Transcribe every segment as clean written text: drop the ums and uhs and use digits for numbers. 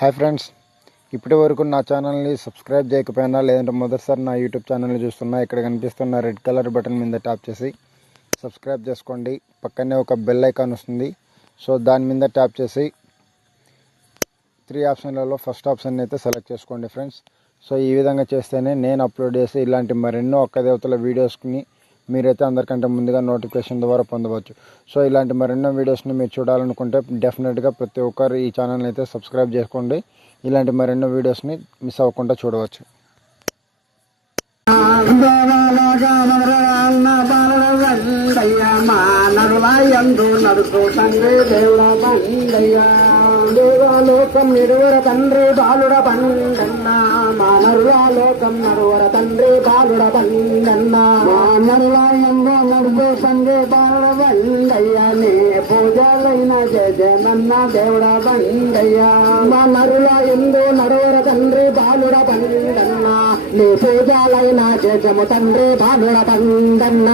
Hi friends, ఇప్పటి వరకు నా ఛానల్ని సబ్స్క్రైబ్ చేయకపోయినా లేదంటే మొదటిసారి నా యూట్యూబ్ ఛానల్ని చూస్తున్నా ఇక్కడ కనిపిస్తున్న రెడ్ కలర్ బటన్ మీద ట్యాప్ చేసి సబ్స్క్రైబ్ చేసుకోండి. పక్కనే ఒక బెల్ ఐకాన్ వస్తుంది. సో దాని మీద ట్యాప్ చేసి 3 ఆప్షన్లలో ఫస్ట్ ఆప్షన్ అయితే సెలెక్ట్ చేసుకోండి ఫ్రెండ్స్. సో ఈ విధంగా చేస్తేనే నేను అప్లోడ్ చేసి ఇలాంటి మరెన్నో ఒక్క దేవతల వీడియోస్ని మీరైతే అందరికంటే ముందుగా నోటిఫికేషన్ ద్వారా పొందవచ్చు. సో ఇలాంటి మరెన్నో వీడియోస్ని మీరు చూడాలనుకుంటే డెఫినెట్గా ప్రతి ఒక్కరు ఈ ఛానల్ని అయితే సబ్స్క్రైబ్ చేసుకోండి. ఇలాంటి మరెన్నో వీడియోస్ని మిస్ అవ్వకుండా చూడవచ్చు. దేవాలోకం నిరువర తండ్రి బాలుడ పండన్న మానరులాలోకం నరువర తండ్రి బాలుడ పండన్న మానరులాయంలో నడుపు తండ్రి బాలుడ బండయ్య నీ పూజలైన జయమన్న దేవుడ బండయ్య మానరుల ఎందు నరువర తండ్రి బాలుడ పండన్న నీ పూజలైన జయము తండ్రి బాలుడ పండన్న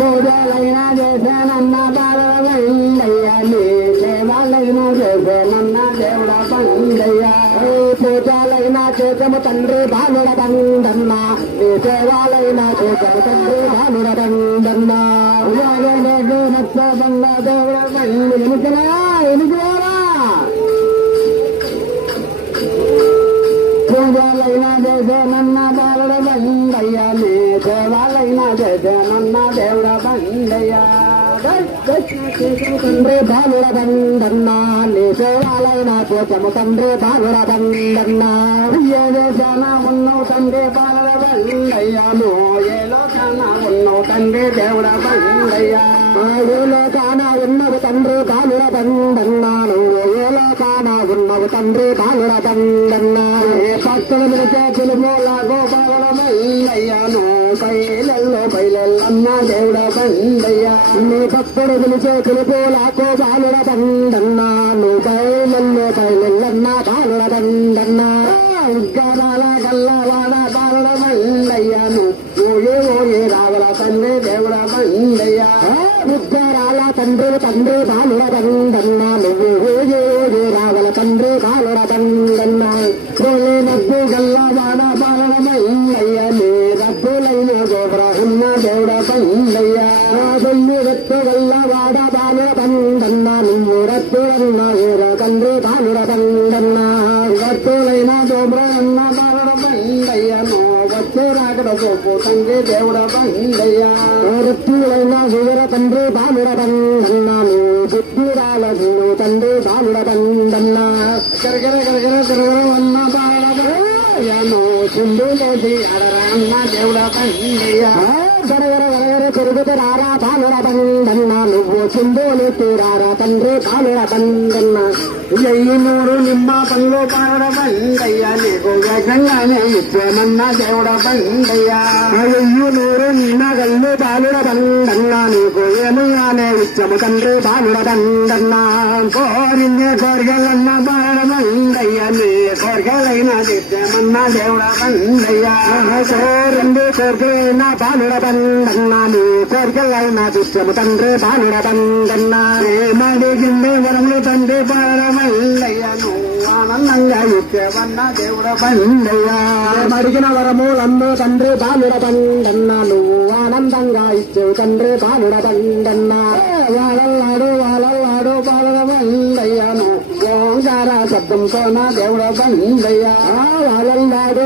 పూజలైన జయనన్న బాలుడ బండయ్య నీ సేవలైన జయమన్న దేవుడ బండయ్య పూజలైన చేతము తండ్రి బాలుడ బండన్న నీ సేవాలైన చేతము తండ్రి బాలుడ బండన్న బండ దేవుడ బండి ఎనికిరా పూజలైన చేతమన్న బాలుడ బండయ్య నీ సేవాలైన చేతమన్న దేవుడ బండయ్య తండ్రి బాలుడ బండన్న నీ సేవాలైన చేతము తండ్రి బాలుడ బండన్న ఏ దేశాన ఉన్నావు తండ్రి బాలుడ బండయ్యను ఏ లోకాన ఉన్నావు తండ్రి దేవుడ బండయ్య ఏ లోకాన ఉన్నవు తండ్రి బాలుడ బండన్నాను ఏ లోకాన ఉన్నవు తండ్రి బాలుడ బండన్న ఏ భక్తుల నిలిచే పిలుమూల గోపాలుడ బండయ్యను బయలెల్లన్న దేవుడ బండయ్య నీ భక్తుడు పిలిచే పిలుపులాకో బాలుడ బండన్నాను బయలెల్లన్న బాలుడ బండన్న ఉగ్గరాల గల్లవాడ బాలుడ బండయ్యను ఓయే రావుల తండ్రి దేవుడ బండయ్య ఉగ్గరాల తండ్రి బాలుడ బండన్న నువ్వు ఓయే రావుల తండ్రి బాలుడ బండన్న నబ్బు గల్లవాడ బాలుడ బండయ్య నీ రబ్బులైన గోబ్రహ్మ దేవుడ బండయ్య వెత్తు గల్లవాడ బాలుడ బండన్న నువ్వు రత్తులన్న ఊర తండ్రి బాలుడ బండన్న రత్తులైన గోబ్రహ్మ బాలుడ బండయ్యను వచ్చే రాకడ సోపు తండ్రి దేవుడ బండయ్య రత్తులైన ఊర తండ్రి బాలుడ బండన్న బుద్ధిరాల తండ్రి బాలుడ బండన్న గరగర అన్న బాలుడ బండయ్యను సింధులేసి అడరన్న దేవుడ బండయ్య గరగర తిరుగుతురారా బాలుడ బండన్న నువ్వు సింధులేసి రారా తండ్రి బాలుడ బండన్న 1000 నిమ్మ పళ్ళు బాలుడ బండయ్య నీకు వేగంగానే ఇచ్చేమన్న దేవుడ బండయ్య 1000 నిన్న గల్లు బాలుడ బండన్న నీకు ఏమయ్యానే ఇచ్చము తండ్రి బాలుడ బండన్న కోరిందే కోరికలన్న బాలుడ బండయ్య నీ కోరికలైన ఇచ్చేమన్న దేవుడ బండయ్య కోరింది కోరికలైన బాలుడ బండన్న నీ కోరికలైన ఇచ్చము తండ్రి బాలుడ బండన్న మడిగింది వరములు తండ్రి బాలుడ బండయ్యను ఆనందంగా ఇచ్చేవన్న దేవుడ బండయ్య మడిగిన వరములన్ను తండ్రి బాలుడ బండన్న నువ్వు ఆనందంగా ఇచ్చేవు తండ్రి బాలుడ బండన్న వాళ్ళల్లాడు బాలుడ బండయ్యను ఓంకార శబ్దంతో నా దేవుడ బండయ్య వాళ్ళల్లాడు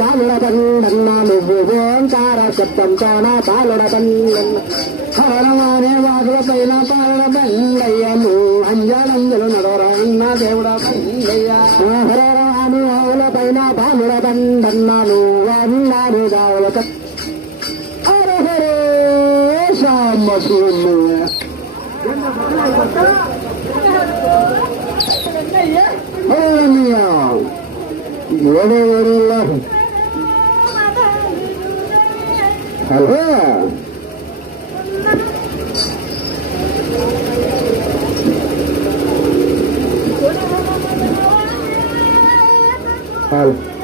బాలుడ బండన్న నువ్వు ఓంకార శబ్దంతో నా బాలుడ బండన్న హరమానే వాగుల పైన బాలుడ బండయ్యను అంజనందులు నడవరన్న దేవుడ బండయ్య హరరాని వాగుల పైన బాలుడ బండన్నాను అన్నాను దావుల హరే హరే సామసూలు హలో Halo.